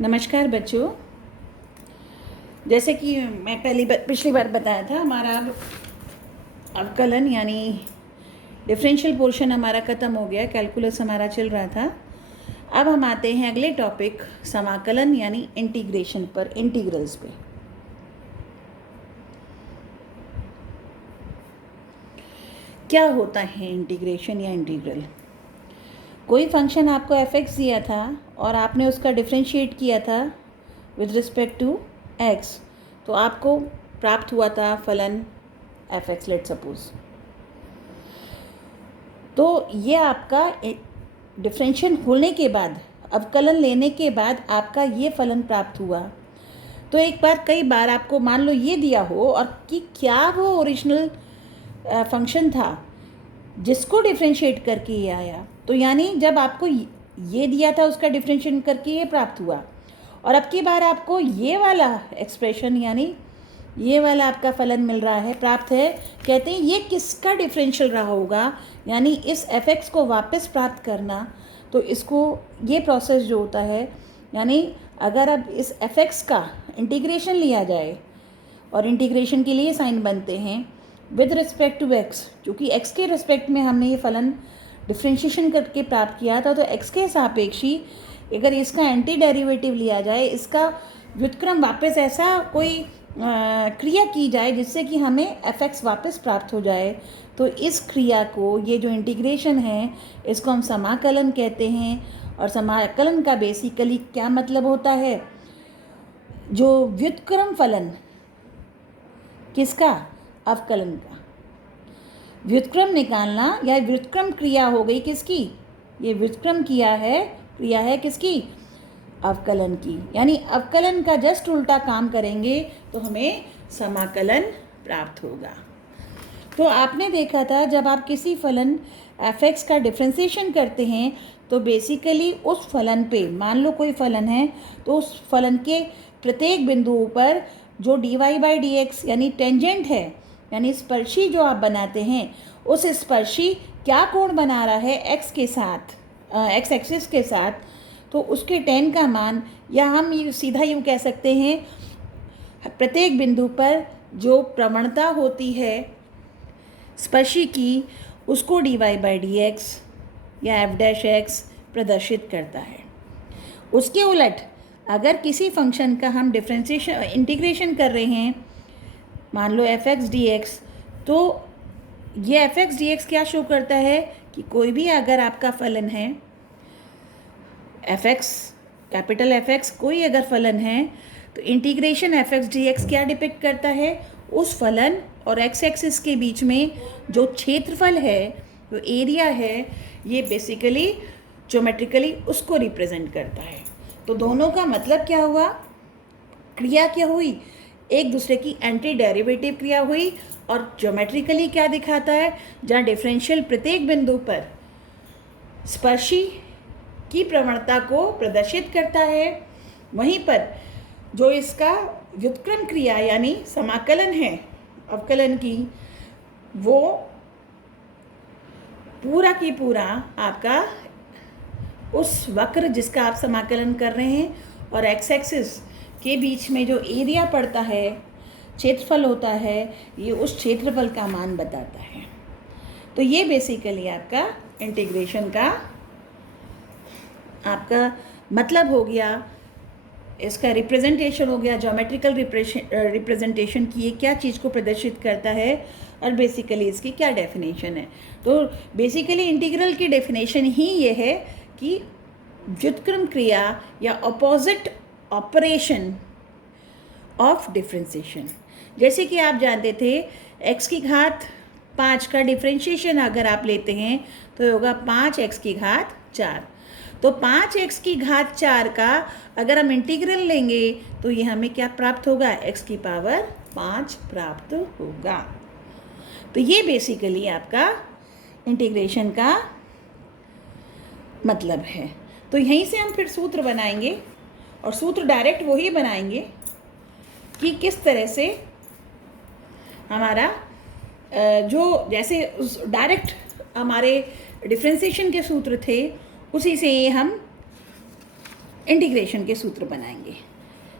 नमस्कार बच्चों। जैसे कि मैं पिछली बार बताया था, हमारा अवकलन यानी डिफरेंशियल पोर्शन हमारा ख़त्म हो गया, कैलकुलस हमारा चल रहा था। अब हम आते हैं अगले टॉपिक समाकलन यानी इंटीग्रेशन पर, इंटीग्रल्स पे। क्या होता है इंटीग्रेशन या इंटीग्रल? कोई फंक्शन आपको f(x) दिया था और आपने उसका डिफरेंशिएट किया था विद रिस्पेक्ट टू x, तो आपको प्राप्त हुआ था फलन f(x), लेट सपोज। तो ये आपका डिफरेंशिएशन होने के बाद, अवकलन लेने के बाद आपका ये फलन प्राप्त हुआ। तो एक बार, कई बार आपको मान लो ये दिया हो और कि क्या वो ओरिजिनल फंक्शन था जिसको डिफरेंशिएट करके ये आया, तो यानी जब आपको ये दिया था उसका डिफरेंशिएट करके ये प्राप्त हुआ, और अब की बार आपको ये वाला एक्सप्रेशन यानी ये वाला आपका फलन मिल रहा है, प्राप्त है। कहते हैं ये किसका डिफरेंशियल रहा होगा, यानी इस f(x) को वापस प्राप्त करना। तो इसको, ये प्रोसेस जो होता है, यानी अगर अब इस f(x) का इंटीग्रेशन लिया जाए, और इंटीग्रेशन के लिए साइन बनते हैं विद रिस्पेक्ट टू x, क्योंकि x के रिस्पेक्ट में हमने ये फलन डिफ्रेंशिएशन करके प्राप्त किया था। तो x के सापेक्षी अगर इसका एंटी डेरिवेटिव लिया जाए, इसका व्युत्क्रम वापस ऐसा कोई क्रिया की जाए जिससे कि हमें f(x) वापस प्राप्त हो जाए, तो इस क्रिया को, ये जो इंटीग्रेशन है, इसको हम समाकलन कहते हैं। और समाकलन का बेसिकली क्या मतलब होता है? जो व्युत्क्रम फलन किसका? अवकलन का व्युत्क्रम निकालना, या व्युत्क्रम क्रिया हो गई किसकी? ये व्युत्क्रम क्रिया है किसकी? अवकलन की। यानी अवकलन का जस्ट उल्टा काम करेंगे तो हमें समाकलन प्राप्त होगा। तो आपने देखा था, जब आप किसी फलन f(x) का डिफ्रेंसिएशन करते हैं तो बेसिकली उस फलन पे, मान लो कोई फलन है, तो उस फलन के प्रत्येक बिंदुओं पर जो dy/dx यानी टेंजेंट है, यानी स्पर्शी जो आप बनाते हैं, उस स्पर्शी क्या कोण बना रहा है x के साथ, x एक्सिस के साथ, तो उसके tan का मान, या हम सीधा यूँ कह सकते हैं, प्रत्येक बिंदु पर जो प्रवणता होती है स्पर्शी की, उसको dy/dx या f'(x) प्रदर्शित करता है। उसके उलट अगर किसी फंक्शन का हम डिफरेंशिएशन, इंटीग्रेशन कर रहे हैं, मान लो f(x) dx, तो ये f(x) dx क्या शो करता है कि कोई भी अगर आपका फलन है f(x), कैपिटल f(x) कोई अगर फलन है, तो इंटीग्रेशन f(x) dx क्या डिपिक्ट करता है? उस फलन और x एक्सिस के बीच में जो क्षेत्रफल है, जो एरिया है, ये बेसिकली ज्योमेट्रिकली उसको रिप्रेजेंट करता है। तो दोनों का मतलब क्या हुआ? क्रिया क्या हुई? एक दूसरे की एंटी डेरिवेटिव क्रिया हुई। और ज्योमेट्रिकली क्या दिखाता है? जहाँ डिफरेंशियल प्रत्येक बिंदु पर स्पर्शी की प्रवणता को प्रदर्शित करता है, वहीं पर जो इसका व्युत्क्रम क्रिया यानी समाकलन है अवकलन की, वो पूरा की पूरा आपका उस वक्र जिसका आप समाकलन कर रहे हैं और x एक्सिस के बीच में जो एरिया पड़ता है, क्षेत्रफल होता है, ये उस क्षेत्रफल का मान बताता है। तो ये बेसिकली आपका इंटीग्रेशन का आपका मतलब हो गया, इसका रिप्रेजेंटेशन हो गया, ज्योमेट्रिकल रिप्रेजेंटेशन की ये क्या चीज़ को प्रदर्शित करता है, और बेसिकली इसकी क्या डेफिनेशन है। तो बेसिकली इंटीग्रल की डेफिनेशन ही ये है कि व्युत्क्रम क्रिया या अपोजिट ऑपरेशन ऑफ डिफ्रेंसिएशन। जैसे कि आप जानते थे, x की घात 5 का डिफ्रेंशिएशन अगर आप लेते हैं तो होगा 5x⁴। तो 5x⁴ का अगर हम इंटीग्रल लेंगे तो ये हमें क्या प्राप्त होगा? x⁵ प्राप्त होगा। तो ये बेसिकली आपका इंटीग्रेशन का मतलब है। तो यहीं से हम फिर सूत्र बनाएंगे, और सूत्र डायरेक्ट वही बनाएंगे कि किस तरह से हमारा जो, जैसे उस डायरेक्ट हमारे डिफ्रेंसिएशन के सूत्र थे, उसी से ये हम इंटीग्रेशन के सूत्र बनाएंगे।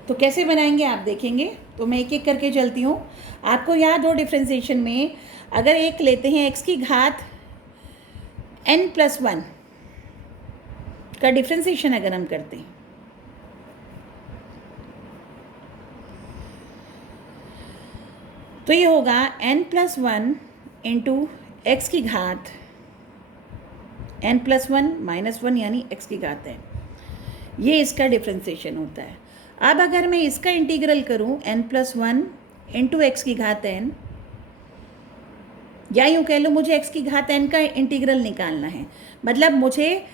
तो कैसे बनाएंगे आप देखेंगे। तो मैं एक एक करके चलती हूँ। आपको याद हो डिफ्रेंसिएशन में अगर एक लेते हैं x की घात n+1 का डिफ्रेंसिएशन अगर हम करते हैं तो ये होगा n+1 इंटू एक्स की घात n+1 -1 यानी x की घात है। ये इसका डिफ्रेंसिएशन होता है। अब अगर मैं इसका इंटीग्रल करूं n+1 इंटू एक्स की घात n, या यूँ कह लो मुझे x की घात n का इंटीग्रल निकालना है, मतलब मुझे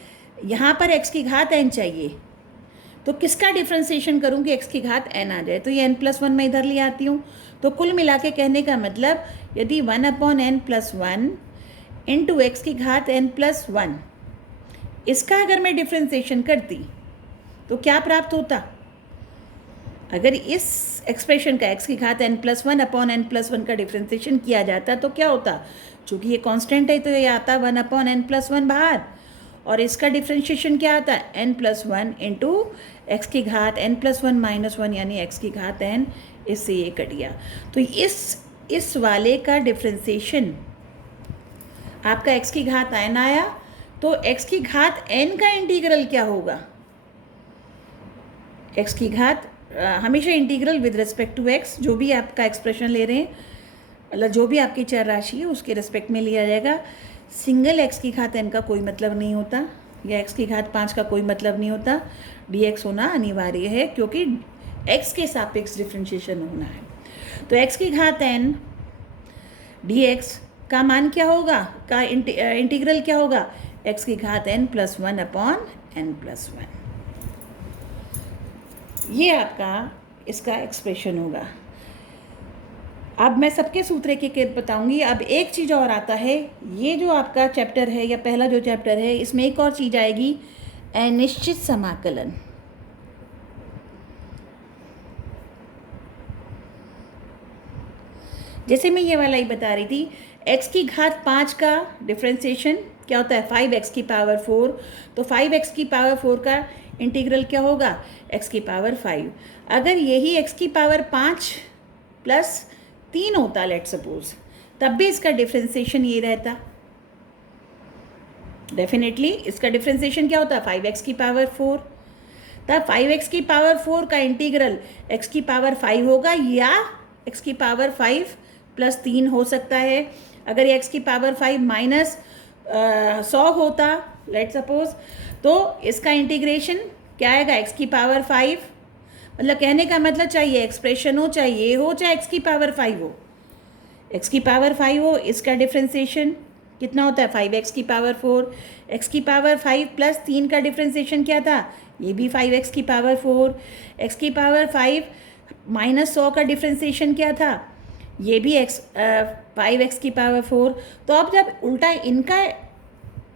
यहाँ पर x की घात n चाहिए, तो किसका डिफ्रेंसिएशन करूँ कि x की घात n आ जाए। तो ये n+1 मैं इधर ले आती हूँ। तो कुल मिला के कहने का मतलब यदि 1/n+1 इंटू एक्स की घात n+1 इसका अगर मैं डिफ्रेंसिएशन करती तो क्या प्राप्त होता। अगर इस एक्सप्रेशन का x की घात n+1/n+1 का डिफ्रेंसिएशन किया जाता तो क्या होता। चूँकि ये कांस्टेंट है तो ये आता 1/n+1 बाहर, और इसका डिफ्रेंशिएशन क्या आता है n+1 इंटू एक्स की घात n+1 -1 यानी x की घात n, इससे ये कट गया। तो इस वाले का डिफ्रेंशिएशन आपका x की घात n आया, तो x की घात n का इंटीग्रल क्या होगा। x की घात हमेशा integral with respect to x, जो भी आपका एक्सप्रेशन ले रहे हैं, मतलब जो भी आपकी चर राशि है उसके रिस्पेक्ट में लिया जाएगा। सिंगल x की घात n का कोई मतलब नहीं होता, या x की घात 5 का कोई मतलब नहीं होता। dx होना अनिवार्य है क्योंकि x के सापेक्ष डिफ्रेंशिएशन होना है। तो x की घात n dx का मान क्या होगा, का इंटीग्रल क्या होगा, x की घात n+1/n+1। ये आपका इसका एक्सप्रेशन होगा। अब मैं सबके सूत्र के बताऊंगी। अब एक चीज़ और आता है, ये जो आपका चैप्टर है या पहला जो चैप्टर है इसमें एक और चीज़ आएगी, अनिश्चित समाकलन। जैसे मैं ये वाला ही बता रही थी, x की घात 5 का डिफ्रेंसिएशन क्या होता है 5x⁴। तो 5x⁴ का इंटीग्रल क्या होगा x⁵। अगर यही x⁵5 + 3 होता लेट सपोज, तब भी इसका डिफ्रेंसिएशन ये रहता। डेफिनेटली इसका डिफ्रेंसिएशन क्या होता 5x⁴। तब 5x⁴ का इंटीग्रल x⁵ होगा या x⁵ + 3 हो सकता है। अगर ये x⁵ -100 होता लेट सपोज, तो इसका इंटीग्रेशन क्या आएगा x⁵, मतलब कहने का मतलब चाहिए एक्सप्रेशन हो, चाहे ये हो चाहे x⁵ हो, x⁵ हो, इसका डिफ्रेंसिएशन कितना होता है 5x⁴। x⁵ + 3 का डिफ्रेंसिएशन क्या था, ये भी 5x⁴। x⁵ -100 का डिफ्रेंसिएशन क्या था, ये भी 5x⁴। तो अब जब उल्टा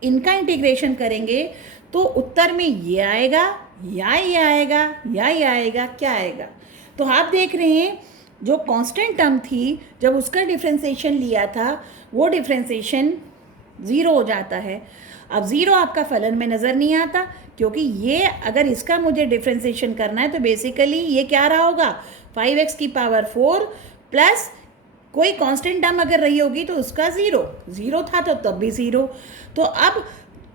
इनका इंटीग्रेशन करेंगे तो उत्तर में ये आएगा या ये आएगा या ये आएगा, क्या आएगा। तो आप देख रहे हैं जो कांस्टेंट टर्म थी जब उसका डिफ्रेंसिएशन लिया था वो डिफ्रेंसिएशन 0 हो जाता है। अब 0 आपका फलन में नज़र नहीं आता, क्योंकि ये अगर इसका मुझे डिफ्रेंसिएशन करना है तो बेसिकली ये क्या रहा होगा 5x⁴ प्लस कोई कांस्टेंट टर्म अगर रही होगी तो उसका 0 था तो तब भी 0। तो अब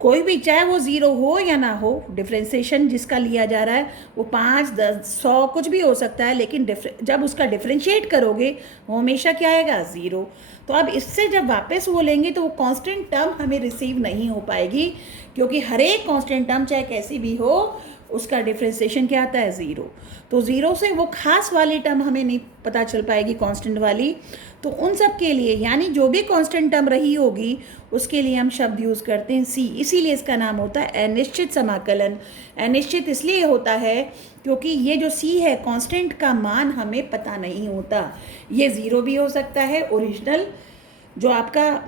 कोई भी चाहे वो 0 हो या ना हो, डिफ्रेंसिएशन जिसका लिया जा रहा है वो 5, 10, 100 कुछ भी हो सकता है, लेकिन जब उसका डिफ्रेंशिएट करोगे वो हमेशा क्या आएगा 0। तो अब इससे जब वापस वो लेंगे तो वो कांस्टेंट टर्म हमें रिसीव नहीं हो पाएगी, क्योंकि हर एक कांस्टेंट टर्म चाहे कैसी भी हो उसका डिफ्रेंसिएशन क्या आता है 0। तो 0 से वो खास वाली टर्म हमें नहीं पता चल पाएगी कांस्टेंट वाली। तो उन सब के लिए यानी जो भी कांस्टेंट टर्म रही होगी उसके लिए हम शब्द यूज़ करते हैं सी, इसीलिए इसका नाम होता है अनिश्चित समाकलन। अनिश्चित इसलिए होता है क्योंकि ये जो सी है कांस्टेंट का मान हमें पता नहीं होता। ये 0 भी हो सकता है ओरिजिनल जो आपका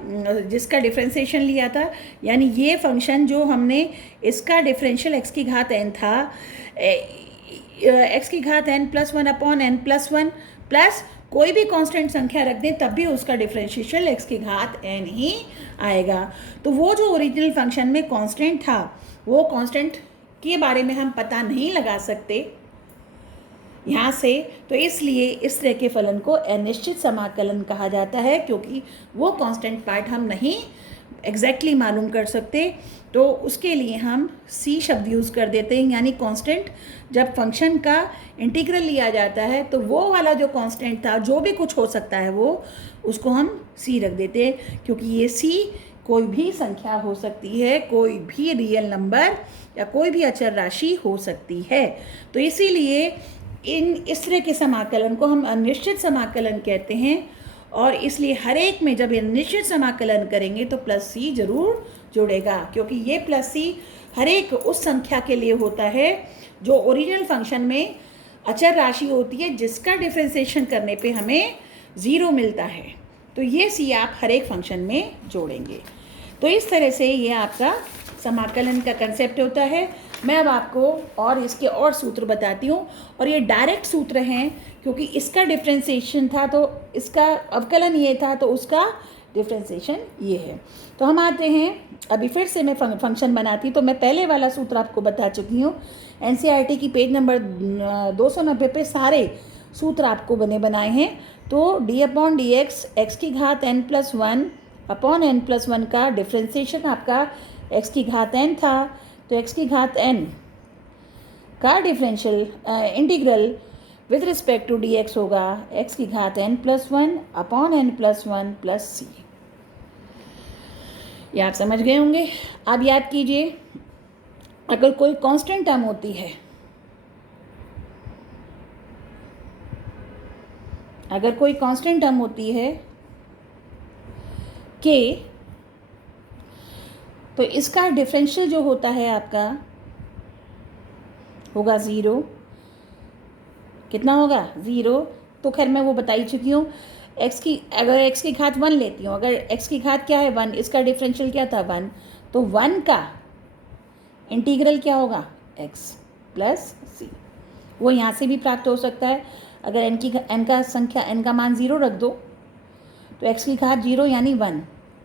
जिसका डिफ्रेंसिएशन लिया था, यानी ये फंक्शन जो हमने इसका डिफरेंशियल x⁵n था, x⁵n+1/n+1 प्लस कोई भी कांस्टेंट संख्या रख दें तब भी उसका डिफरेंशियल x⁵n ही आएगा। तो वो जो ओरिजिनल फंक्शन में कांस्टेंट था वो कांस्टेंट के बारे में हम पता नहीं लगा सकते यहाँ से, तो इसलिए इस तरह के फलन को अनिश्चित समाकलन कहा जाता है, क्योंकि वो कांस्टेंट पार्ट हम नहीं एग्जैक्टली मालूम कर सकते। तो उसके लिए हम सी शब्द यूज़ कर देते हैं, यानी कांस्टेंट जब फंक्शन का इंटीग्रल लिया जाता है तो वो वाला जो कांस्टेंट था, जो भी कुछ हो सकता है वो, उसको हम सी रख देते हैं, क्योंकि ये सी कोई भी संख्या हो सकती है, कोई भी रियल नंबर या कोई भी अचर राशि हो सकती है। तो इसीलिए इस तरह के समाकलन को हम अनिश्चित समाकलन कहते हैं, और इसलिए हर एक में जब निश्चित समाकलन करेंगे तो प्लस सी जरूर जुड़ेगा, क्योंकि ये प्लस सी हर एक उस संख्या के लिए होता है जो ओरिजिनल फंक्शन में अचर राशि होती है, जिसका डिफरेंशिएशन करने पे हमें ज़ीरो मिलता है। तो ये सी आप हर एक फंक्शन में जोड़ेंगे। तो इस तरह से ये आपका समाकलन का कंसेप्ट होता है। मैं अब आपको और इसके और सूत्र बताती हूँ, और ये डायरेक्ट सूत्र हैं, क्योंकि इसका डिफरेंशिएशन था तो इसका अवकलन ये था, तो उसका डिफरेंशिएशन ये है। तो हम आते हैं, अभी फिर से मैं फंक्शन बनाती हूँ। तो मैं पहले वाला सूत्र आपको बता चुकी हूँ, एनसीईआरटी की पेज नंबर 290 पे सारे सूत्र आपको बनाए हैं। तो डी अपॉन डी एक्स की घात n+1 अपॉन n+1 का डिफरेंशिएशन आपका x की घात n था, तो x की घात n का differential integral with respect to dx होगा x की घात n+1 upon n+1 plus C. ये आप समझ गए होंगे। अब याद कीजिए, अगर कोई कांस्टेंट टर्म होती है, अगर कोई कांस्टेंट टर्म होती है k, तो इसका डिफरेंशियल जो होता है आपका होगा ज़ीरो। कितना होगा? ज़ीरो। तो खैर मैं वो बता ही चुकी हूँ। अगर x की घात 1 लेती हूँ, अगर x की घात क्या है 1, इसका डिफरेंशियल क्या था 1, तो 1 का इंटीग्रल क्या होगा x प्लस सी। वो यहाँ से भी प्राप्त हो सकता है। अगर n का मान 0 रख दो, तो x की घात 0 यानी 1,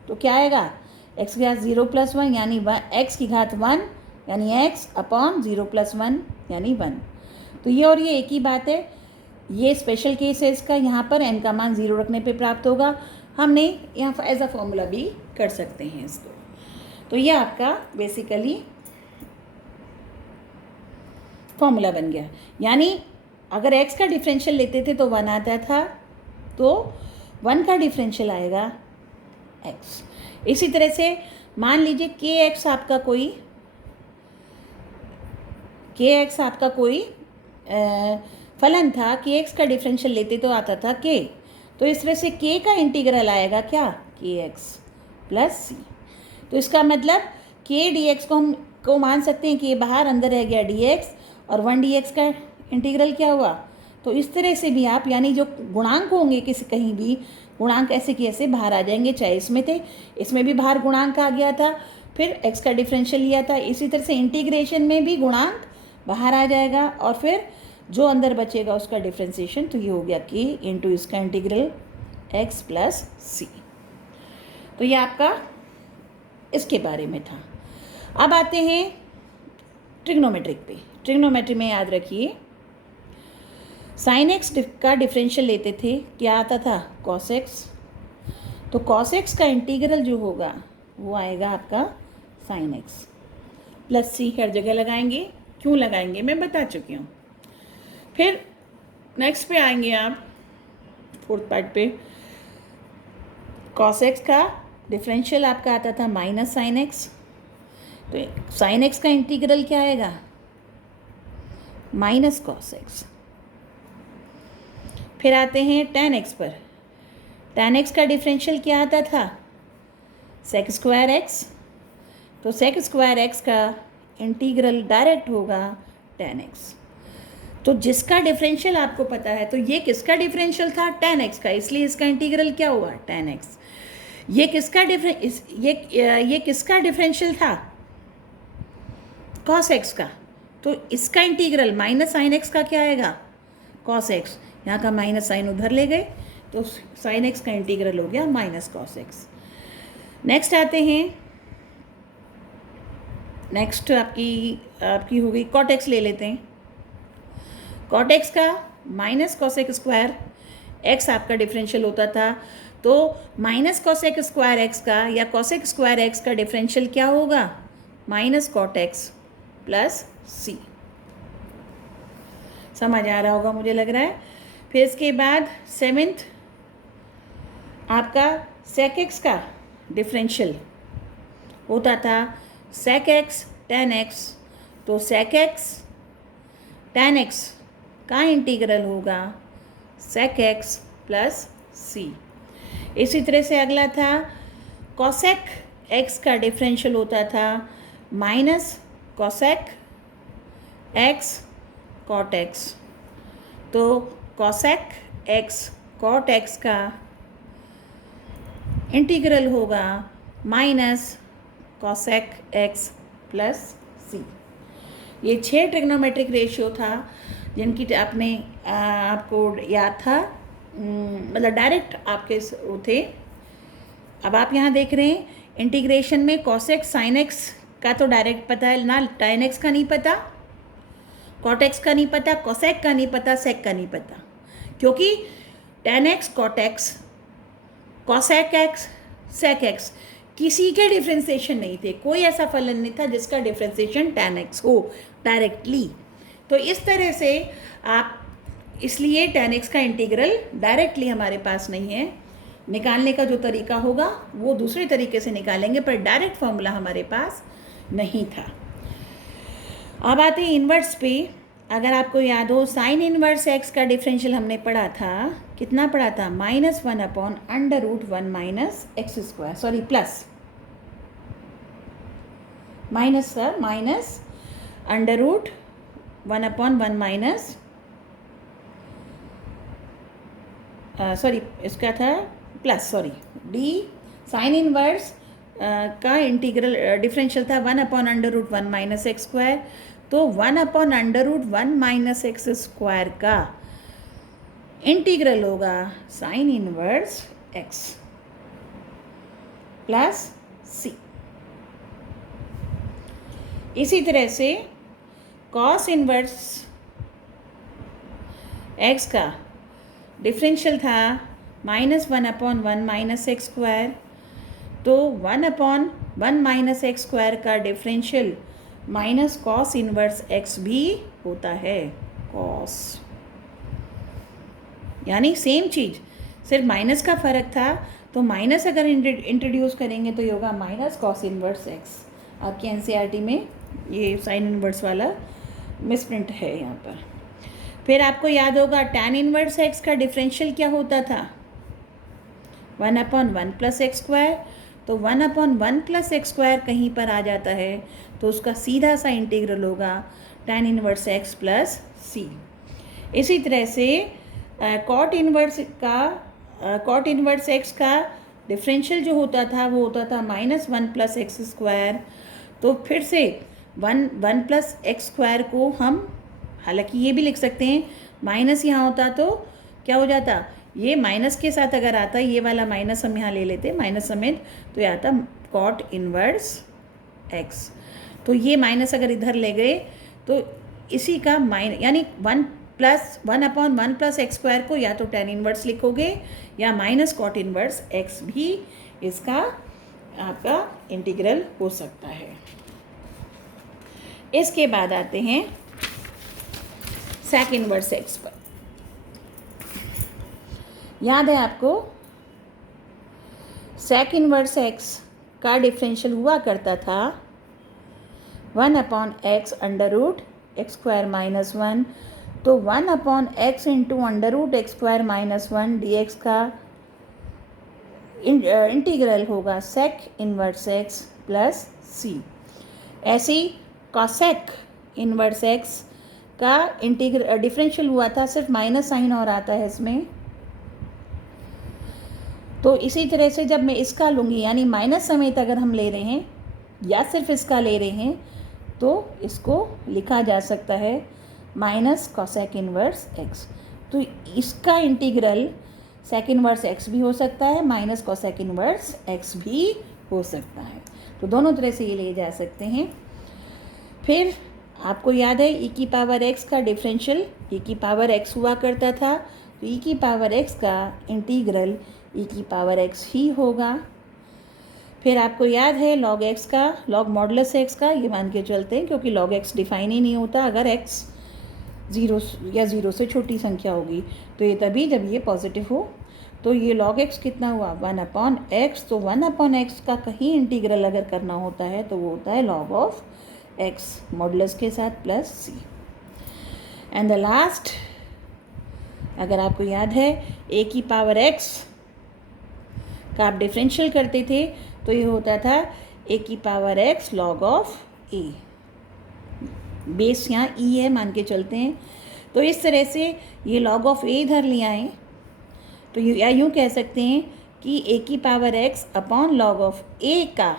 तो क्या आएगा x की घात 0 + 1 यानी x की घात 1 यानी x अपॉन 0 + 1 यानी 1। तो ये और ये एक ही बात है। ये स्पेशल केस है इसका, यहाँ पर n का मान 0 रखने पे प्राप्त होगा। हमने यहाँ एज अ फॉर्मूला भी कर सकते हैं इसको। तो ये आपका बेसिकली फॉर्मूला बन गया। यानी अगर x का डिफरेंशियल लेते थे तो 1 आता था, तो 1 का डिफरेंशियल आएगा x। इसी तरह से मान लीजिए kx आपका कोई फलन था, kx का डिफरेंशियल लेते तो आता था k। तो इस तरह से k का इंटीग्रल आएगा क्या, kx प्लस सी। तो इसका मतलब k dx को मान सकते हैं कि बाहर अंदर रह गया dx, और 1 dx का इंटीग्रल क्या हुआ। तो इस तरह से भी आप, यानी जो गुणांक होंगे किसी कहीं भी, गुणांक ऐसे कि ऐसे बाहर आ जाएंगे। चाहे इसमें थे, इसमें भी बाहर गुणांक आ गया था, फिर x का डिफरेंशियल लिया था, इसी तरह से इंटीग्रेशन में भी गुणांक बाहर आ जाएगा, और फिर जो अंदर बचेगा उसका डिफरेंशिएशन। तो ये हो गया k इंटू इसका इंटीग्रल x प्लस सी। तो ये आपका इसके बारे में था। अब आते हैं ट्रिग्नोमेट्रिक पे। ट्रिग्नोमेट्री में याद रखिए, साइन एक्स का डिफरेंशियल लेते थे, क्या आता था कॉस एक्स। तो कॉस एक्स का इंटीग्रल जो होगा वो आएगा आपका साइन एक्स प्लस सी। हर जगह लगाएंगे, क्यों लगाएंगे मैं बता चुकी हूँ। फिर नेक्स्ट पे आएंगे आप, फोर्थ पार्ट पे। कॉस एक्स का डिफरेंशियल आपका आता था माइनस साइन एक्स, तो साइन एक्स का इंटीग्रल क्या आएगा माइनस कॉस एक्स। फिर आते हैं tan x पर। tan x का डिफरेंशियल क्या आता था sec स्क्वायर x, तो sec स्क्वायर x का इंटीग्रल डायरेक्ट होगा tan x। तो जिसका डिफरेंशियल आपको पता है, तो ये किसका डिफरेंशियल था tan x का, इसलिए इसका इंटीग्रल क्या हुआ tan x। ये किसका डिफरेंशियल था cos x का, तो इसका इंटीग्रल माइनस साइन एक्स का क्या आएगा cos x। यहाँ का माइनस साइन उधर ले गए, तो साइन एक्स का इंटीग्रल हो गया माइनस कॉस एक्स। नेक्स्ट आते हैं नेक्स्ट आपकी आपकी हो गई कॉट एक्स ले लेते हैं। कॉट एक्स का माइनस कॉसेक स्क्वायर एक्स आपका डिफरेंशियल होता था, तो माइनस कॉसेक स्क्वायर एक्स का या कॉसेक स्क्वायर एक्स का डिफरेंशियल क्या होगा? माइनस कॉट एक्स प्लस सी। समझ आ रहा होगा मुझे लग रहा है। फिर इसके बाद सेवेंथ आपका सेक एक्स का डिफरेंशियल होता था सेक एक्स टेन एक्स, तो सेक एक्स टेन एक्स का इंटीग्रल होगा सेक एक्स प्लस सी। इसी तरह से अगला था कॉसेक एक्स का डिफरेंशियल होता था minus cosec x cot x, तो कॉसेक एक्स कॉट एक्स का इंटीग्रल होगा minus cosec x plus C. ये 6 ट्रिग्नोमेट्रिक रेशियो था जिनकी आपने आपको याद था, मतलब डायरेक्ट आपके वो थे। अब आप यहाँ देख रहे हैं इंटीग्रेशन में कॉसेक साइन एक्स का तो डायरेक्ट पता है ना, टेन एक्स का नहीं पता, कॉट एक्स का नहीं पता, कॉसेक का नहीं पता, सेक का नहीं पता, क्योंकि tan x cot x cosec x sec x किसी के डिफ्रेंसिएशन नहीं थे। कोई ऐसा फलन नहीं था जिसका डिफ्रेंसिएशन टेन एक्स हो डायरेक्टली। तो इस तरह से आप, इसलिए टेन एक्स का इंटीग्रल डायरेक्टली हमारे पास नहीं है। निकालने का जो तरीका होगा वो दूसरे तरीके से निकालेंगे, पर डायरेक्ट फॉर्मूला हमारे पास नहीं था। अब आते हैं इन्वर्स पे। अगर आपको याद हो साइन इन्वर्स एक्स का डिफरेंशियल हमने पढ़ा था, कितना पढ़ा था? Minus one upon under root one minus x square, sorry plus minus sir minus under root one upon one minus sorry इसका था plus, sorry d sine inverse का इंटीग्रल डिफरेंशियल था one upon under root one minus x square, तो one upon under root one minus x square का integral होगा sine inverse x plus c. इसी तरह से कॉस इनवर्स एक्स का differential था minus one upon one minus x square, तो one upon one minus x square का differential minus cos inverse x भी होता है। कॉस यानी सेम चीज़, सिर्फ माइनस का फ़र्क था, तो माइनस अगर इंट्रोड्यूस करेंगे तो ये होगा माइनस कॉस इनवर्स एक्स। आपके एनसीईआरटी में ये साइन इनवर्स वाला मिसप्रिंट है यहाँ पर। फिर आपको याद होगा टैन इनवर्स एक्स का डिफरेंशियल क्या होता था? One upon one plus x square, तो one upon one plus x square कहीं पर आ जाता है तो उसका सीधा सा इंटीग्रल होगा tan inverse x plus c. इसी तरह से कॉट इनवर्स एक्स का डिफरेंशियल जो होता था वो होता था minus one plus x square, तो फिर से वन प्लस एक्स स्क्वायर को हम, हालांकि ये भी लिख सकते हैं माइनस यहाँ होता तो क्या हो जाता, ये माइनस के साथ अगर आता, ये वाला माइनस हम यहाँ ले लेते माइनस समेत, तो ये आता कॉट इनवर्स एक्स। तो ये माइनस अगर इधर ले गए तो इसी का यानी one upon one plus x square को या तो टेन इनवर्स लिखोगे या माइनस कॉट इनवर्स एक्स भी इसका आपका इंटीग्रल हो सकता है। इसके बाद आते हैं सेक इनवर्स एक्स पर। याद है आपको सेक इनवर्स एक्स का डिफरेंशियल हुआ करता था one upon x under root x square minus one, तो one upon x into under root x square minus one d x का इंटीग्रल होगा sec inverse x plus c. ऐसे ही cosec inverse x का differential हुआ था, सिर्फ minus sign और आता है इसमें, तो इसी तरह से जब मैं इसका लूँगी यानी माइनस समेत अगर हम ले रहे हैं या सिर्फ इसका ले रहे हैं तो इसको लिखा जा सकता है माइनस कॉसेक इनवर्स एक्स। तो इसका इंटीग्रल सेक इनवर्स एक्स भी हो सकता है, माइनस कॉसेक इनवर्स एक्स भी हो सकता है, तो दोनों तरह से ये ले जा सकते हैं। फिर आपको याद है e की पावर x का डिफरेंशियल e की पावर x हुआ करता था, तो e की पावर x का इंटीग्रल e की पावर x ही होगा। फिर आपको याद है log x का, log मॉडुलस x का, ये मान के चलते हैं क्योंकि log x डिफाइन ही नहीं होता अगर x 0 या 0 से छोटी संख्या होगी, तो ये तभी जब ये पॉजिटिव हो। तो ये log x कितना हुआ 1/x, तो 1/x का कहीं इंटीग्रल अगर करना होता है तो वो होता है log ऑफ x मॉडुलस के साथ plus c। And the last, अगर आपको याद है a की पावर x का आप डिफरेंशियल करते थे तो ये होता था a की power x log of a, base यहाँ e है मान के चलते हैं। तो इस तरह से ये log ऑफ a इधर ले आए, तो या यूँ कह सकते हैं कि a की power x upon log of a का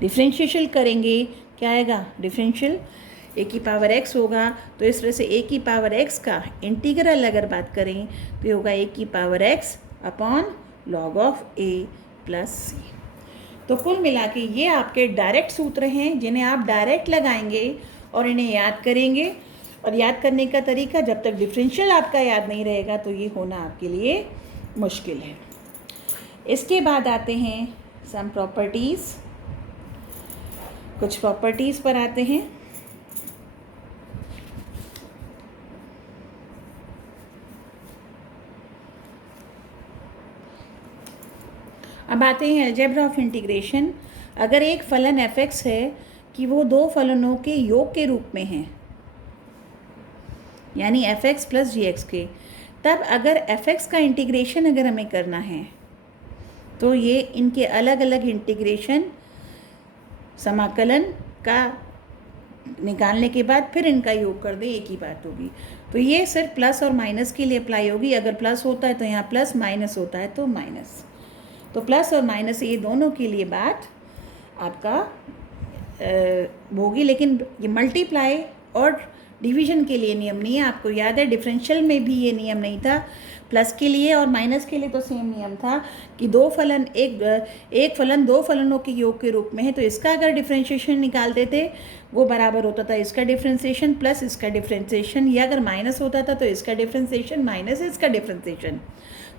डिफरेंशिएशन करेंगे, क्या आएगा डिफरेंशियल a की पावर x होगा। तो इस तरह से a की पावर x का इंटीग्रल अगर बात करें तो ये होगा a की power x upon log of a plus c। तो कुल मिला के ये आपके डायरेक्ट सूत्र हैं जिन्हें आप डायरेक्ट लगाएंगे और इन्हें याद करेंगे। और याद करने का तरीका, जब तक डिफरेंशियल आपका याद नहीं रहेगा तो ये होना आपके लिए मुश्किल है। इसके बाद आते हैं सम प्रॉपर्टीज़, कुछ प्रॉपर्टीज़ पर आते हैं। अब आते हैं अलजेब्रा ऑफ इंटीग्रेशन। अगर एक फलन f(x) है कि वो दो फलनों के योग के रूप में है, यानी f(x) प्लस gx के, तब अगर f(x) का इंटीग्रेशन अगर हमें करना है तो ये इनके अलग अलग इंटीग्रेशन समाकलन का निकालने के बाद फिर इनका योग कर दे, एक ही बात होगी। तो ये सिर्फ प्लस और माइनस के लिए अप्लाई होगी। अगर प्लस होता है तो यहाँ प्लस, माइनस होता है तो माइनस। तो प्लस और माइनस ये दोनों के लिए बात आपका होगी, लेकिन ये मल्टीप्लाई और डिवीजन के लिए नियम नहीं है। आपको याद है डिफरेंशियल में भी ये नियम नहीं था, प्लस के लिए और माइनस के लिए तो सेम नियम था कि दो फलन एक फलन दो फलनों के योग के रूप में है, तो इसका अगर डिफरेंशिएशन निकालते थे वो बराबर होता था इसका डिफरेंशिएशन प्लस इसका डिफरेंशिएशन, या अगर माइनस होता था तो इसका डिफरेंशिएशन माइनस इसका डिफरेंशिएशन।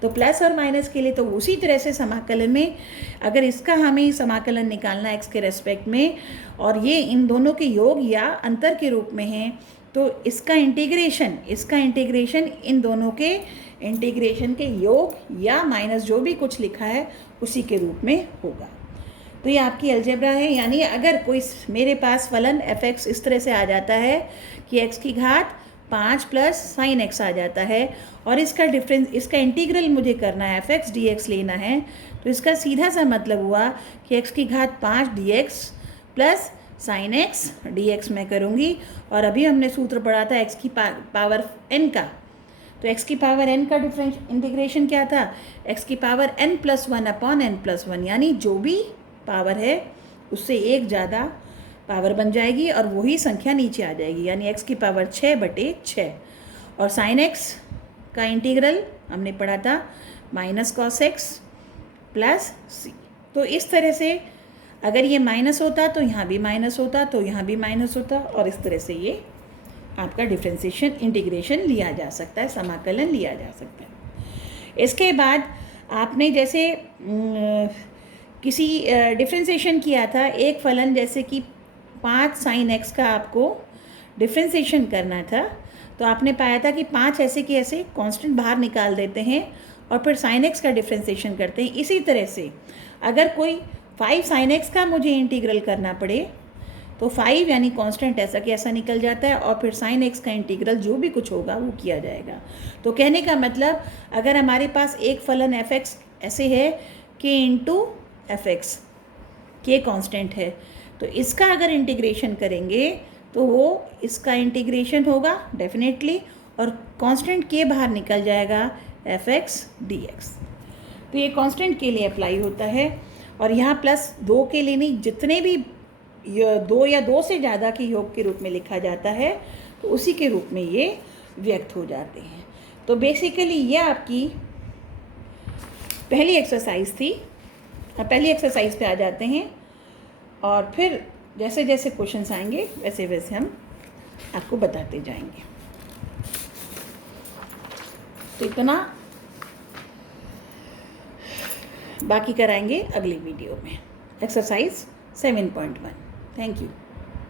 तो प्लस और माइनस के लिए तो उसी तरह से समाकलन में अगर इसका हमें समाकलन निकालना x के रेस्पेक्ट में और ये इन दोनों के योग या अंतर के रूप में है, तो इसका इंटीग्रेशन इन दोनों के इंटीग्रेशन के योग या माइनस जो भी कुछ लिखा है उसी के रूप में होगा। तो ये आपकी अलजेब्रा है। यानी अगर कोई मेरे पास फलन f(x) इस तरह से आ जाता है कि x की घात 5 प्लस साइन x आ जाता है और इसका इंटीग्रल मुझे करना है f(x) dx लेना है, तो इसका सीधा सा मतलब हुआ कि x की घात 5 dx plus sign x dx मैं करूँगी। और अभी हमने सूत्र पढ़ा था x की पावर n का, तो x की पावर n का इंटीग्रेशन क्या था, x की पावर n+1/n+1, यानी जो भी पावर है उससे एक ज़्यादा पावर बन जाएगी और वही संख्या नीचे आ जाएगी, यानी x की पावर 6/6। और साइन x का इंटीग्रल हमने पढ़ा था -cos x प्लस c। तो इस तरह से अगर ये माइनस होता तो यहाँ भी माइनस होता, तो यहाँ भी माइनस होता, और इस तरह से ये आपका डिफरेंशिएशन इंटीग्रेशन लिया जा सकता है, समाकलन लिया जा सकता है। इसके बाद आपने जैसे किसी डिफरेंशिएशन किया था एक फलन, जैसे कि 5 साइन x का आपको डिफरेंशिएशन करना था, तो आपने पाया था कि 5 ऐसे के ऐसे कांस्टेंट बाहर निकाल देते हैं और फिर साइन x का डिफरेंशिएशन करते हैं। इसी तरह से अगर कोई 5 साइन x का मुझे इंटीग्रल करना पड़े तो 5 यानी कांस्टेंट ऐसा कि ऐसा निकल जाता है और फिर साइन x का इंटीग्रल जो भी कुछ होगा वो किया जाएगा। तो कहने का मतलब अगर हमारे पास एक फलन f(x) ऐसे है k into f(x), k constant है, तो इसका अगर इंटीग्रेशन करेंगे तो वो इसका इंटीग्रेशन होगा डेफिनेटली और कांस्टेंट k बाहर निकल जाएगा f(x) dx। तो ये कांस्टेंट के लिए अप्लाई होता है। और यहाँ प्लस 2 के लिए नहीं, जितने भी 2 या 2 से ज़्यादा के योग के रूप में लिखा जाता है तो उसी के रूप में ये व्यक्त हो जाते हैं। तो बेसिकली ये आपकी पहली एक्सरसाइज थी। अब पहली एक्सरसाइज पे आ जाते हैं और फिर जैसे जैसे क्वेश्चंस आएंगे वैसे वैसे हम आपको बताते जाएंगे। तो इतना बाकी कराएंगे अगली वीडियो में। एक्सरसाइज 7.1। Thank you.